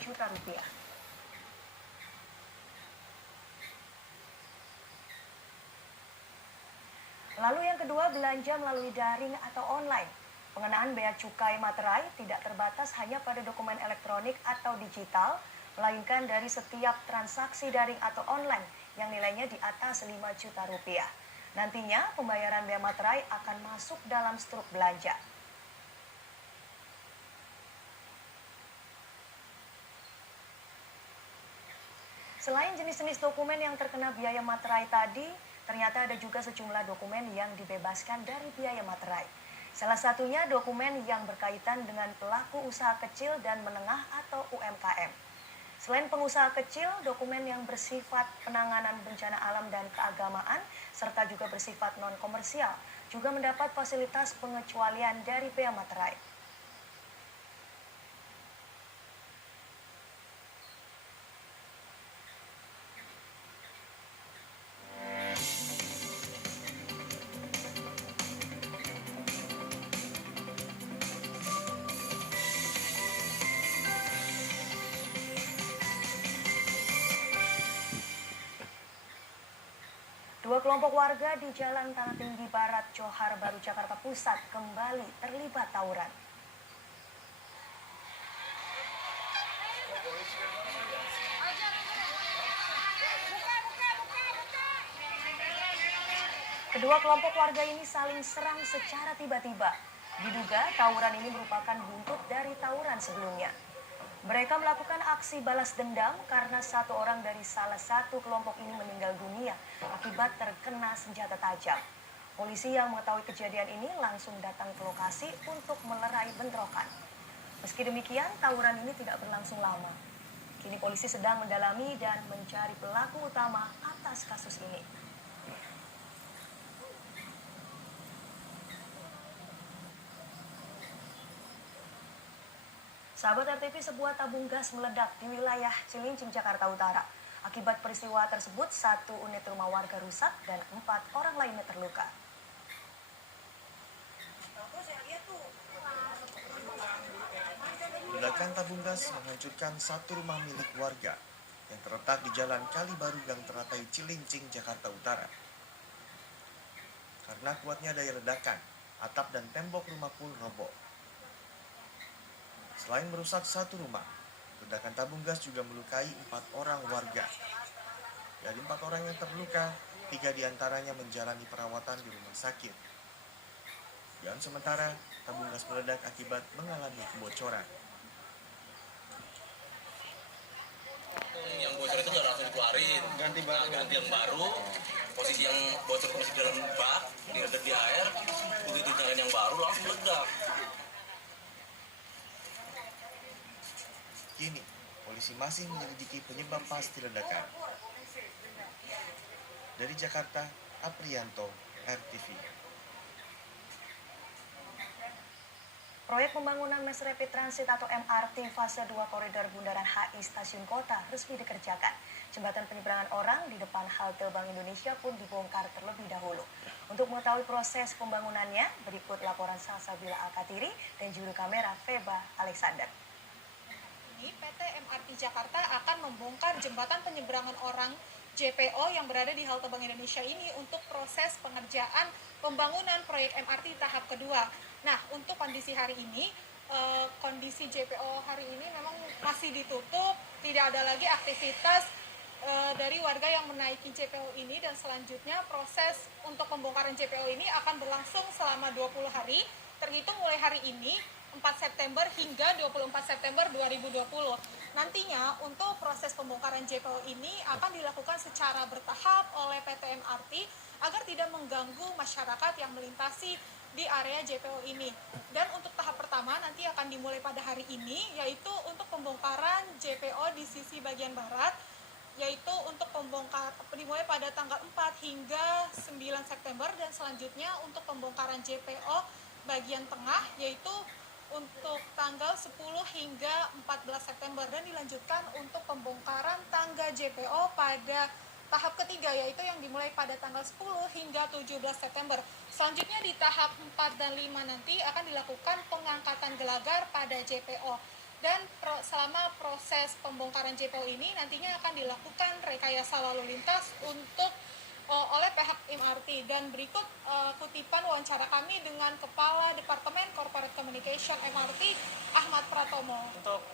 juta rupiah. Lalu yang kedua, belanja melalui daring atau online. Pengenaan bea cukai materai tidak terbatas hanya pada dokumen elektronik atau digital, melainkan dari setiap transaksi daring atau online yang nilainya di atas 5 juta rupiah. Nantinya pembayaran bea materai akan masuk dalam struk belanja. Selain jenis-jenis dokumen yang terkena biaya materai tadi, ternyata ada juga sejumlah dokumen yang dibebaskan dari biaya materai. Salah satunya dokumen yang berkaitan dengan pelaku usaha kecil dan menengah atau UMKM. Selain pengusaha kecil, dokumen yang bersifat penanganan bencana alam dan keagamaan, serta juga bersifat non-komersial, juga mendapat fasilitas pengecualian dari bea materai. Dua kelompok warga di Jalan Tanah Tinggi Barat, Johar Baru, Jakarta Pusat kembali terlibat tawuran. Kedua kelompok warga ini saling serang secara tiba-tiba. Diduga tawuran ini merupakan buntut dari tawuran sebelumnya. Mereka melakukan aksi balas dendam karena satu orang dari salah satu kelompok ini meninggal dunia akibat terkena senjata tajam. Polisi yang mengetahui kejadian ini langsung datang ke lokasi untuk melerai bentrokan. Meski demikian, tawuran ini tidak berlangsung lama. Kini polisi sedang mendalami dan mencari pelaku utama atas kasus ini. Sahabat RTV, sebuah tabung gas meledak di wilayah Cilincing, Jakarta Utara. Akibat peristiwa tersebut, 1 unit rumah warga rusak dan 4 orang lainnya terluka. Ledakan tabung gas menghancurkan 1 rumah milik warga yang terletak di Jalan Kalibaru Gang Teratai, Cilincing, Jakarta Utara. Karena kuatnya daya ledakan, atap dan tembok rumah pun roboh. Selain merusak 1 rumah, ledakan tabung gas juga melukai 4 orang warga. Dari 4 orang yang terluka, 3 diantaranya menjalani perawatan di rumah sakit. Dan sementara, tabung gas meledak akibat mengalami kebocoran. Yang bocor itu nggak langsung dikeluarin, ganti yang baru. Posisi yang bocor masih dalam bak, diredam di air, begitu nyalain yang baru langsung meledak. Kini, polisi masih menyelidiki penyebab pasti ledakan. Dari Jakarta, Aprianto, RTV. Proyek pembangunan Mass Rapid Transit atau MRT fase 2 koridor Bundaran HI Stasiun Kota resmi dikerjakan. Jembatan penyeberangan orang di depan halte Bank Indonesia pun dibongkar terlebih dahulu. Untuk mengetahui proses pembangunannya, berikut laporan Salsabila Al-Katiri dan juru kamera Feba Alexander. PT MRT Jakarta akan membongkar jembatan penyeberangan orang JPO yang berada di halte Bank Indonesia ini untuk proses pengerjaan pembangunan proyek MRT tahap kedua. Nah, untuk kondisi hari ini, kondisi JPO hari ini memang masih ditutup, tidak ada lagi aktivitas dari warga yang menaiki JPO ini, dan selanjutnya proses untuk pembongkaran JPO ini akan berlangsung selama 20 hari, terhitung mulai hari ini, 4 September hingga 24 September 2020. Nantinya untuk proses pembongkaran JPO ini akan dilakukan secara bertahap oleh PT MRT agar tidak mengganggu masyarakat yang melintasi di area JPO ini. Dan untuk tahap pertama nanti akan dimulai pada hari ini, yaitu untuk pembongkaran JPO di sisi bagian barat, yaitu untuk dimulai pada tanggal 4 hingga 9 September, dan selanjutnya untuk pembongkaran JPO bagian tengah, yaitu untuk tanggal 10 hingga 14 September, dan dilanjutkan untuk pembongkaran tangga JPO pada tahap ketiga, yaitu yang dimulai pada tanggal 10 hingga 17 September. Selanjutnya di tahap 4 dan 5 nanti akan dilakukan pengangkatan gelagar pada JPO. Dan selama proses pembongkaran JPO ini nantinya akan dilakukan rekayasa lalu lintas oleh pihak MRT. Dan berikut kutipan wawancara kami dengan Kepala Departemen Corporate Communication MRT, Ahmad Pratomo. Untuk